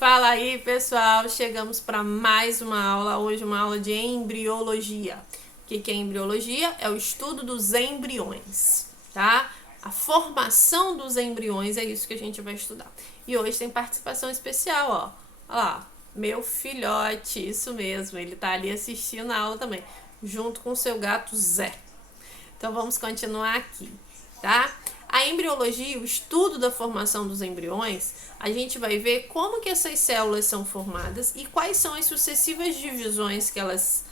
Fala aí, pessoal, chegamos para mais uma aula, hoje uma aula de embriologia. O que é embriologia? É o estudo dos embriões, tá? A formação dos embriões é isso que a gente vai estudar. E hoje tem participação especial, ó. Olha lá, meu filhote, isso mesmo, ele tá ali assistindo a aula também, junto com o seu gato Zé. Então vamos continuar aqui, tá? A embriologia, o estudo da formação dos embriões, a gente vai ver como que essas células são formadas e quais são as sucessivas divisões que elas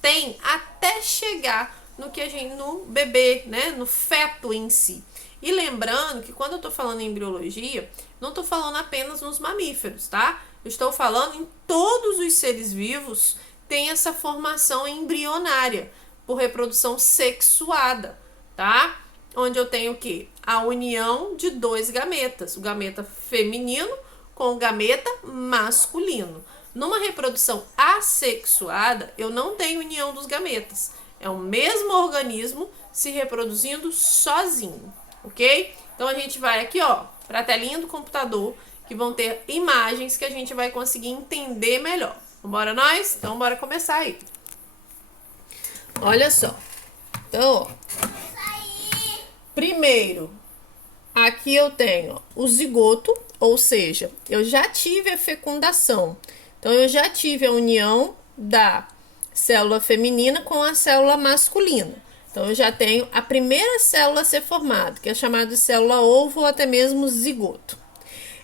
têm até chegar no bebê, né, no feto em si. E lembrando que quando eu tô falando em embriologia, não tô falando apenas nos mamíferos, tá? Eu estou falando em todos os seres vivos tem essa formação embrionária por reprodução sexuada, tá? Onde eu tenho o quê? A união de dois gametas, o gameta feminino com o gameta masculino. Numa reprodução assexuada, eu não tenho união dos gametas. É o mesmo organismo se reproduzindo sozinho, ok? Então a gente vai aqui, ó, para a telinha do computador, que vão ter imagens que a gente vai conseguir entender melhor. Bora nós? Então bora começar aí. Olha só. Então, ó, primeiro, aqui eu tenho o zigoto, ou seja, eu já tive a fecundação. Então, eu já tive a união da célula feminina com a célula masculina. Então, eu já tenho a primeira célula a ser formada, que é chamada de célula ovo ou até mesmo zigoto.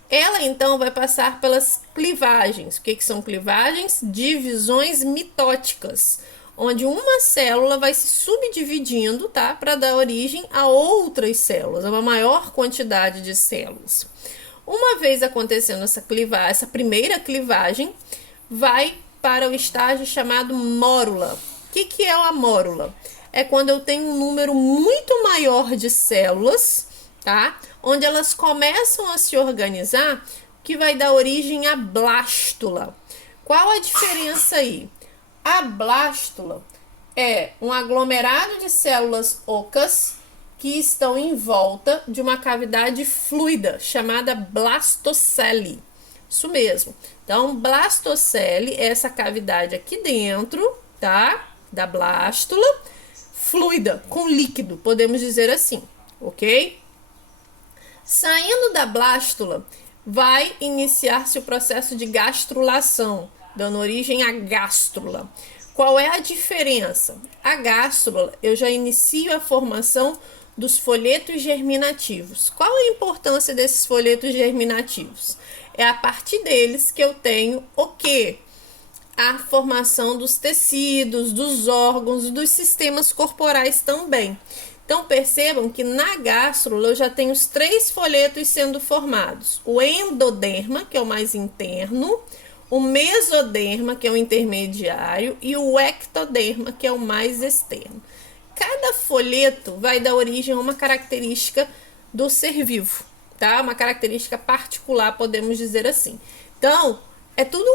Ela, então, vai passar pelas clivagens. O que são clivagens? Divisões mitóticas, onde uma célula vai se subdividindo, tá? Para dar origem a outras células, a uma maior quantidade de células. Uma vez acontecendo essa primeira clivagem, vai para o estágio chamado mórula. O que é a mórula? É quando eu tenho um número muito maior de células, tá? Onde elas começam a se organizar, que vai dar origem à blástula. Qual a diferença aí? A blástula é um aglomerado de células ocas que estão em volta de uma cavidade fluida chamada blastocele. Isso mesmo. Então, blastocele é essa cavidade aqui dentro, tá? Da blástula, fluida, com líquido, podemos dizer assim, ok? Saindo da blástula, vai iniciar-se o processo de gastrulação, dando origem à gástrula. Qual é a diferença? A gástrula, eu já inicio a formação dos folhetos germinativos. Qual a importância desses folhetos germinativos? É a partir deles que eu tenho o quê? A formação dos tecidos, dos órgãos e dos sistemas corporais também. Então, percebam que na gástrula eu já tenho os 3 folhetos sendo formados. O endoderma, que é o mais interno, o mesoderma, que é o intermediário, e o ectoderma, que é o mais externo. Cada folheto vai dar origem a uma característica do ser vivo, tá? Uma característica particular, podemos dizer assim. Então, é tudo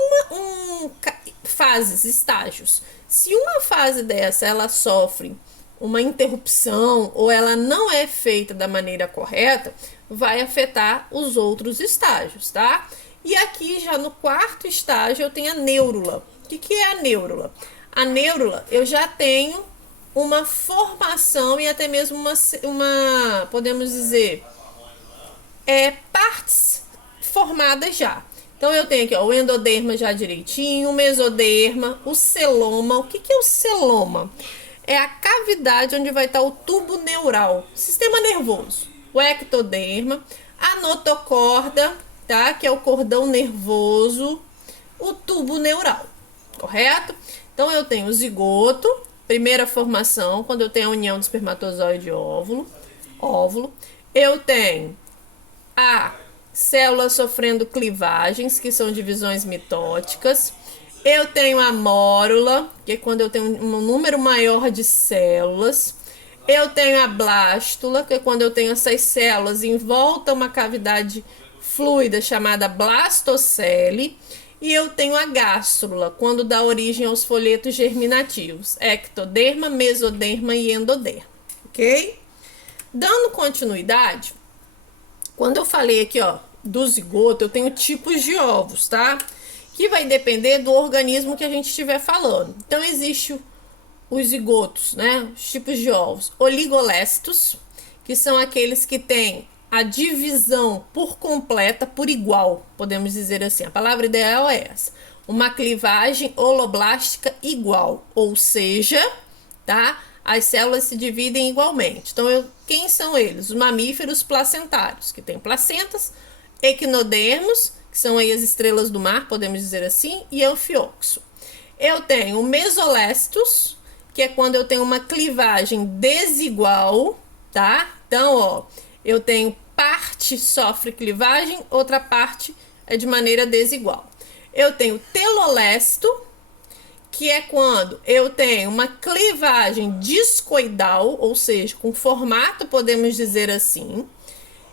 fases, estágios. Se uma fase dessa, ela sofre uma interrupção ou ela não é feita da maneira correta, vai afetar os outros estágios, tá? E aqui já no 4º estágio eu tenho a neurula. O que é a neurula? A neurula eu já tenho uma formação e até mesmo uma podemos dizer, partes formadas já. Então eu tenho aqui, ó, o endoderma já direitinho, o mesoderma, o celoma. O que é o celoma? É a cavidade onde vai estar o tubo neural, sistema nervoso. O ectoderma, a notocorda, tá? Que é o cordão nervoso, o tubo neural, correto? Então eu tenho o zigoto, primeira formação, quando eu tenho a união do espermatozoide e óvulo. Eu tenho a célula sofrendo clivagens, que são divisões mitóticas. Eu tenho a mórula, que é quando eu tenho um número maior de células. Eu tenho a blástula, que é quando eu tenho essas células em volta a uma cavidade fluida chamada blastocele. E eu tenho a gástrula, quando dá origem aos folhetos germinativos, ectoderma, mesoderma e endoderma, ok? Dando continuidade, quando eu falei aqui, ó, do zigoto, eu tenho tipos de ovos, tá? Que vai depender do organismo que a gente estiver falando. Então, existe os zigotos, né? Os tipos de ovos oligolésticos, que são aqueles que têm a divisão por completa, por igual, podemos dizer assim. A palavra ideal é essa. Uma clivagem holoblástica igual, ou seja, tá? As células se dividem igualmente. Então, quem são eles? Os mamíferos placentários, que têm placentas, equinodermos, que são aí as estrelas do mar, podemos dizer assim, e anfioxo. Eu tenho mesolésticos, que é quando eu tenho uma clivagem desigual, tá? Então, ó, eu tenho parte sofre clivagem, outra parte é de maneira desigual. Eu tenho telolécito, que é quando eu tenho uma clivagem discoidal, ou seja, com formato, podemos dizer assim.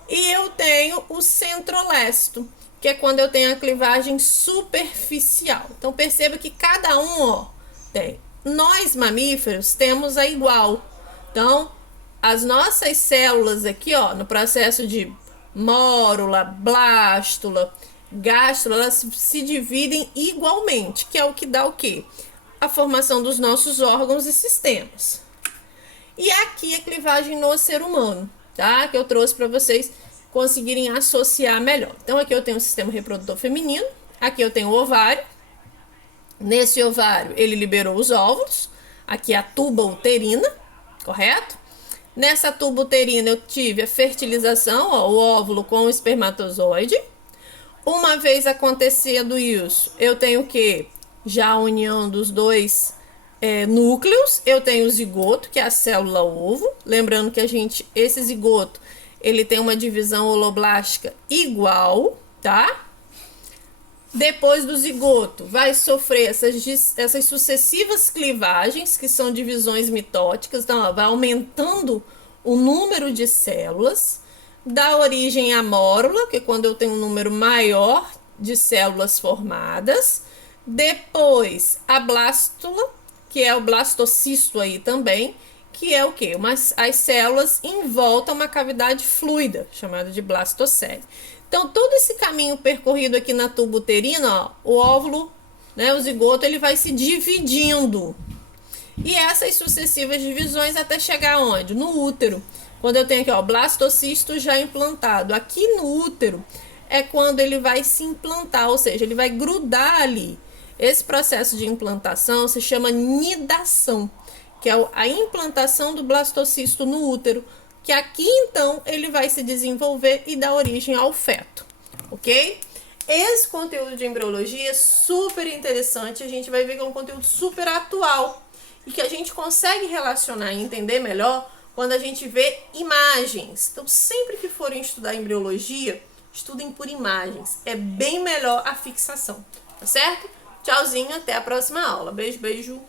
E eu tenho o centrolécito, que é quando eu tenho a clivagem superficial. Então, perceba que cada um, ó, tem. Nós, mamíferos, temos a igual. Então, as nossas células aqui, ó, no processo de mórula, blástula, gástula, elas se dividem igualmente, que é o que dá o quê? A formação dos nossos órgãos e sistemas. E aqui a clivagem no ser humano, tá? Que eu trouxe para vocês conseguirem associar melhor. Então, aqui eu tenho o sistema reprodutor feminino, aqui eu tenho o ovário. Nesse ovário, ele liberou os óvulos, aqui a tuba uterina, correto? Nessa tuba uterina eu tive a fertilização, ó, o óvulo com o espermatozoide. Uma vez acontecendo isso, eu tenho o quê? Já a união dos dois núcleos. Eu tenho o zigoto, que é a célula ovo. Lembrando que esse zigoto, ele tem uma divisão holoblástica igual, tá? Depois do zigoto, vai sofrer essas sucessivas clivagens, que são divisões mitóticas. Então, ó, vai aumentando o número de células. Dá origem à mórula, que é quando eu tenho um número maior de células formadas. Depois, a blástula, que é o blastocisto aí também, que é o quê? As células em volta a uma cavidade fluida, chamada de blastocele. Então, todo esse caminho percorrido aqui na tuba uterina, ó, o óvulo, né, o zigoto, ele vai se dividindo. E essas sucessivas divisões até chegar onde? No útero. Quando eu tenho aqui, ó, o blastocisto já implantado. Aqui no útero é quando ele vai se implantar, ou seja, ele vai grudar ali. Esse processo de implantação se chama nidação, que é a implantação do blastocisto no útero, que aqui então ele vai se desenvolver e dar origem ao feto, ok? Esse conteúdo de embriologia é super interessante, a gente vai ver que é um conteúdo super atual e que a gente consegue relacionar e entender melhor quando a gente vê imagens. Então, sempre que forem estudar embriologia, estudem por imagens, é bem melhor a fixação, tá certo? Tchauzinho, até a próxima aula. Beijo, beijo.